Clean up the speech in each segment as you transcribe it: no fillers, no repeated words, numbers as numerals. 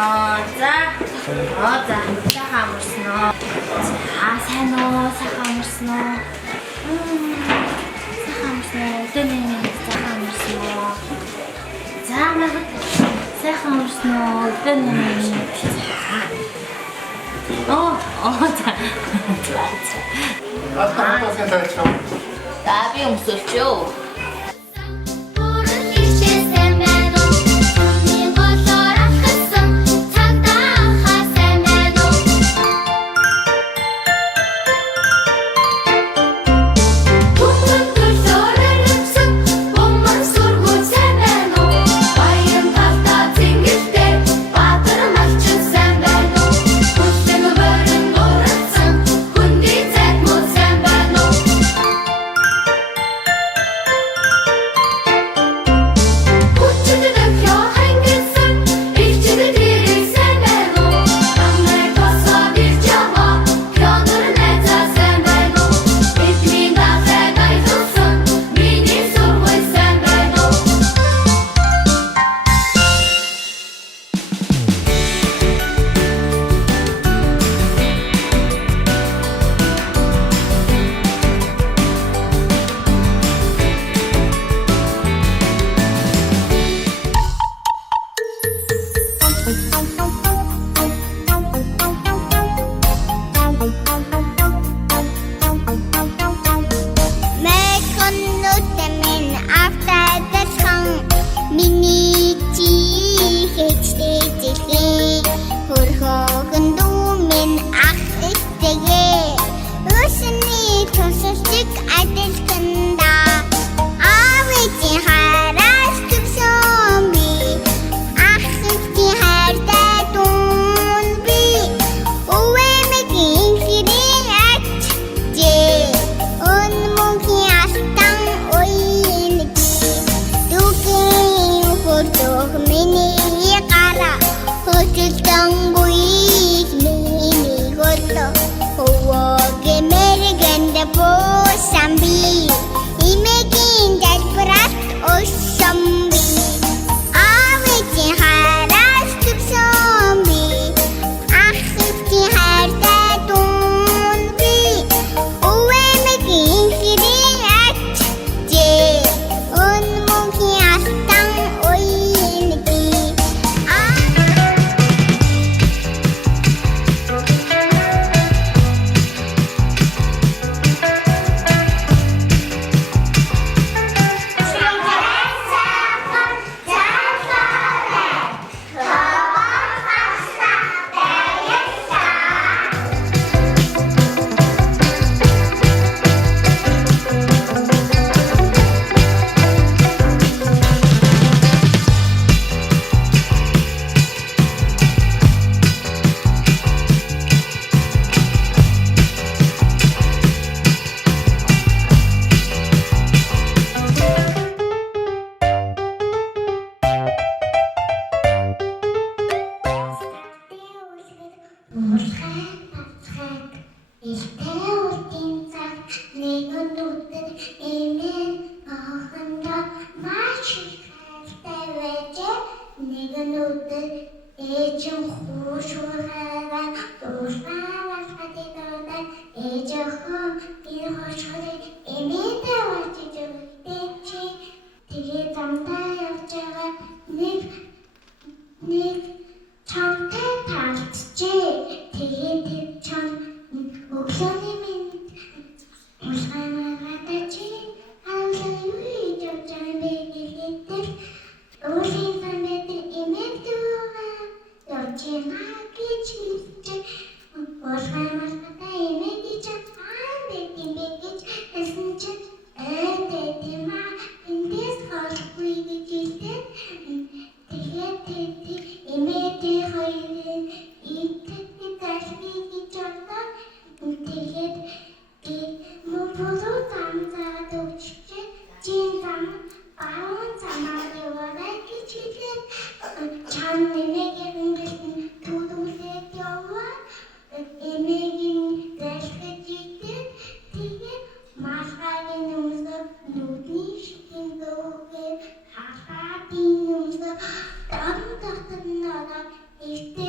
амарсноо. За. За. Сайхан амарсноо. Сайн уу? Сайхан амарсноо. Сайхан амарсноо. Өдөөний сайхан амарсноо. За магад сайхан амарсноо. Өдөөний. За. За би өмсөлчөө. Ам дотор нь ороод эрт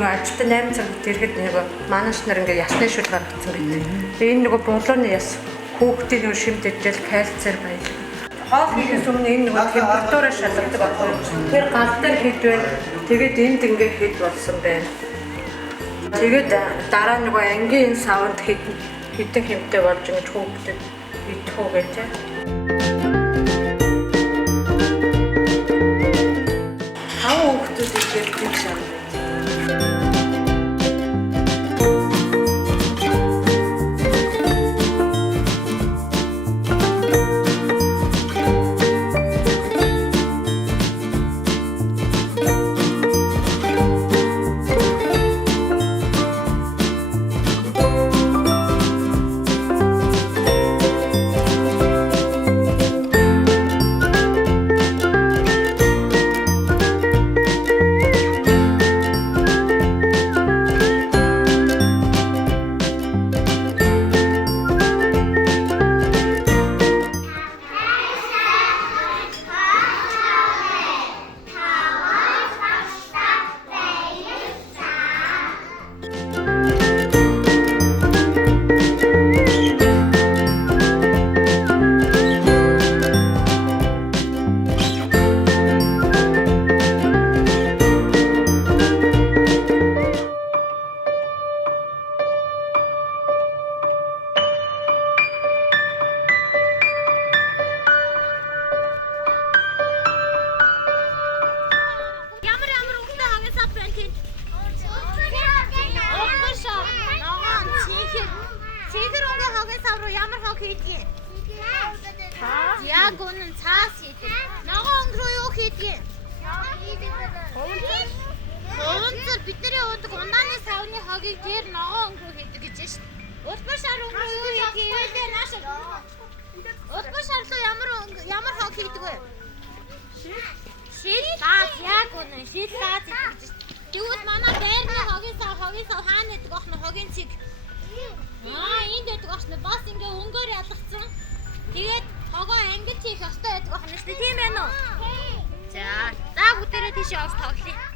нэг ажилтан 8 цагт ирэхэд нэг манайч нар ингээ ясны шүл гаргацсан гэдэг. Тэгээ энэ нэг буулууны яс хүүхдийн нэг шимтэгдэл кальцээр баялаг. Хоол хийхээс өмнө энэ нэг температураа шалгадаг байна. Тэр гал дээр хийдвэл тэгээд энд ингээ хэд болсон байна. Тэгээд дараа нэг ангийн савнд хитэн хэмтэй болж ингэж хүүхдэд идэх үү гэж. Яг үнэн цаас хийдэг. Ногоон руу юу хийдэг? Онцор бидний уудаг ундааны савны хогийг дээр ногоон руу хийдэг гэж шүү дээ. Улбар шар руу юу хийдэг? Нааш. Улбар шар руу ямар хог хийдэг вэ? Шил даад яг үнэн шил даад гэдэг гэж. Тэгвэл манай байрны хогийн сав хаана гэдэг ах нь хогийн цэг. Энд байдаг ах нь бас ингээ өнгөөр ялгцсан. Тэгээд хогоо ангиж хийх ёстой байдаг ах нь шүү дээ. Тийм байна уу? За бүгдээрээ тийш явж тоглоё.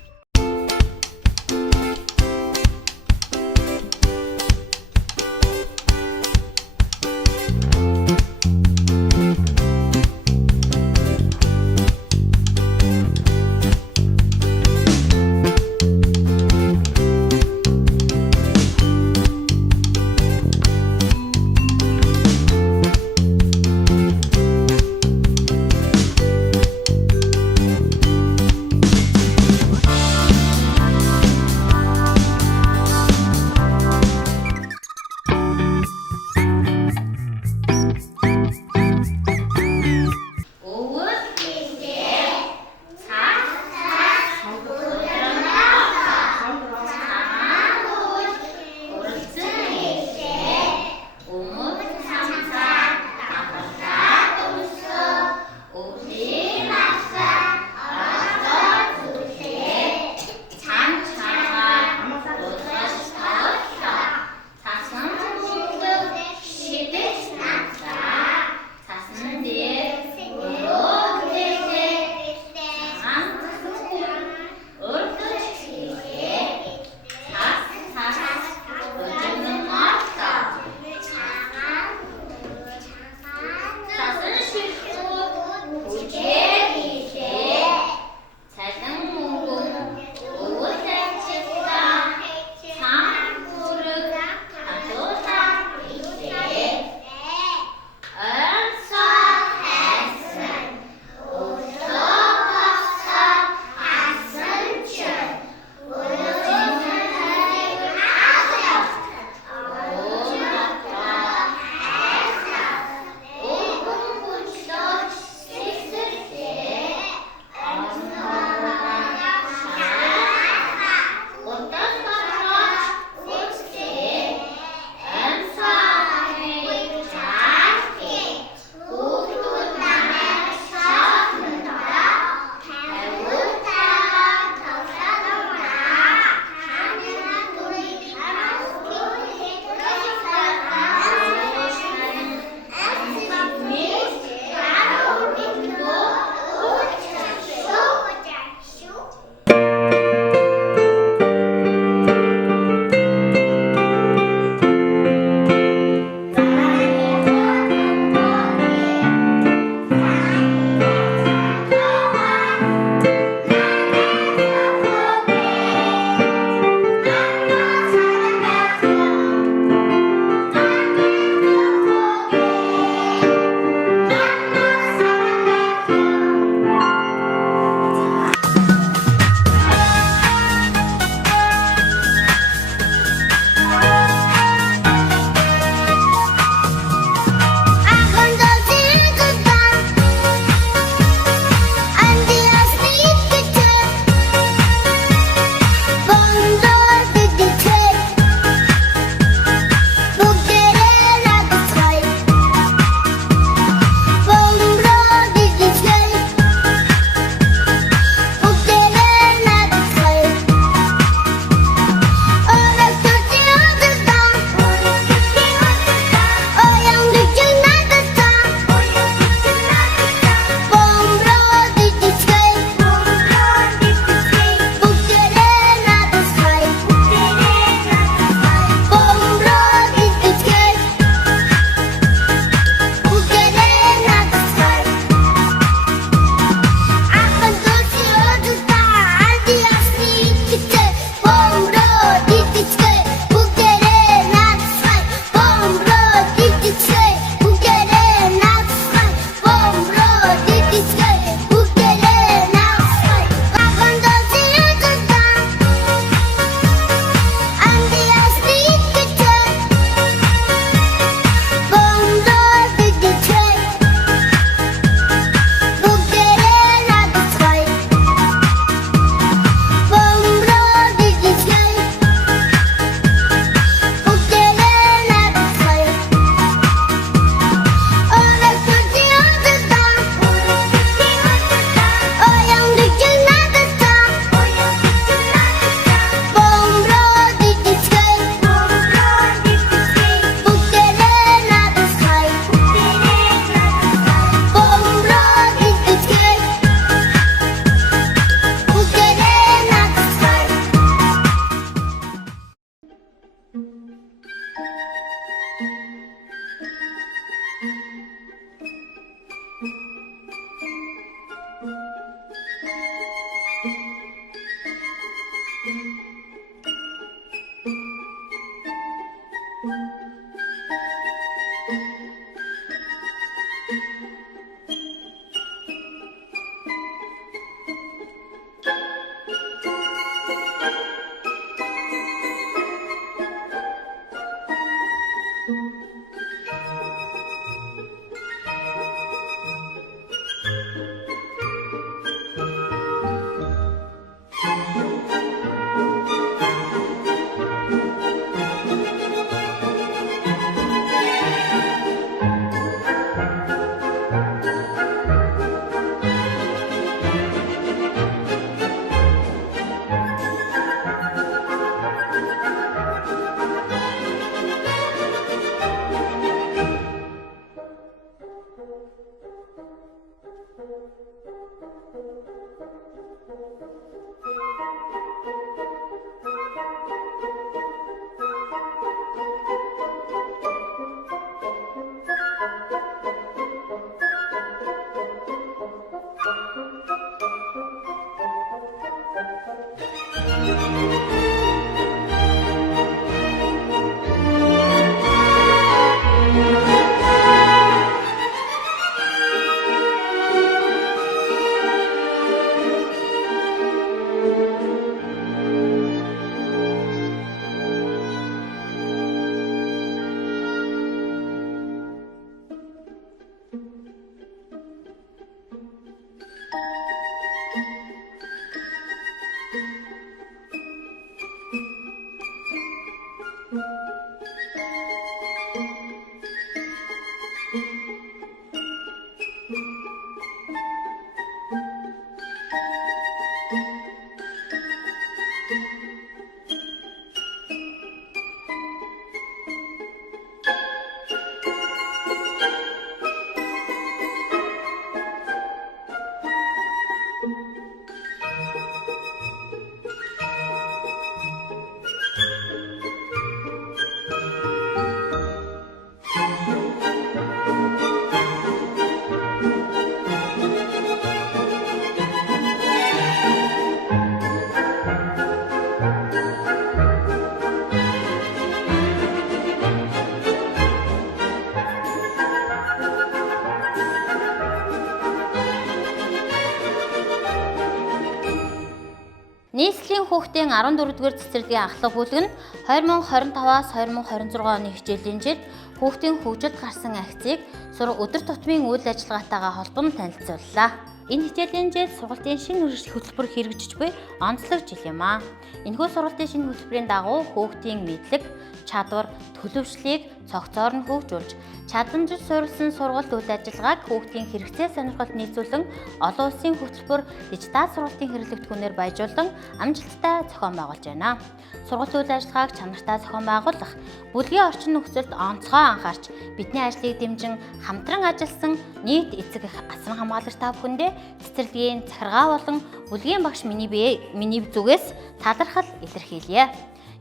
Нийслэлийн хүүхдийн 14-р цэцэрлэгийн ахлах бүлэг нь 2025-аас 2026 оны хичээлийн жилд хүүхдийн хөгжилд гарсан акцийг өдөр тутмын үйл ажиллагаатайгаа холбон танилцууллаа. Энэ хичээлийн жил сургалтын шинэ хөтөлбөр хэрэгжиж буй онцлог жил юм аа. Энэхүү сургалтын шинэ хөтөлбөрийн дагуу хүүхдийн мэдлэг, чадвар, төлөвшлийг цогцоор нь хөгжүүлж, чадамжид суурилсан сургалт үйл ажиллагааг хүүхдийн хэрэгцээ сонирхолд нийцүүлэн олон улсын хөтөлбөр дижитал сургалтын хэрэглэгдэхүүнээр баяжуулан амжилттай зохион байгуулж байна. Сургалт үйл ажиллагааг чанартай зохион байгуулах, бүлгийн орчин нөхцөлд онцгой анхаарч, бидний ажлыг дэмжин хамтран ажилласан нийт эцэг эх асран хамгаалагч та бүхэндээ цэцэрлэгийн захиргаа болон бүлгийн багш миний зүгээс талархал илэрхийлье.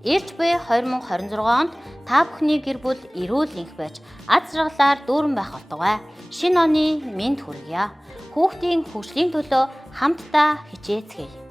Ирж буй 2026 онд та бүхний гэр бүл эрүүл энх байж аз жаргалаар дүүрэн байх болтугай. Шинэ оны мэнд хүргье. Хүүхдийн хөгжлийн төлөө хамтдаа хичээцгээе.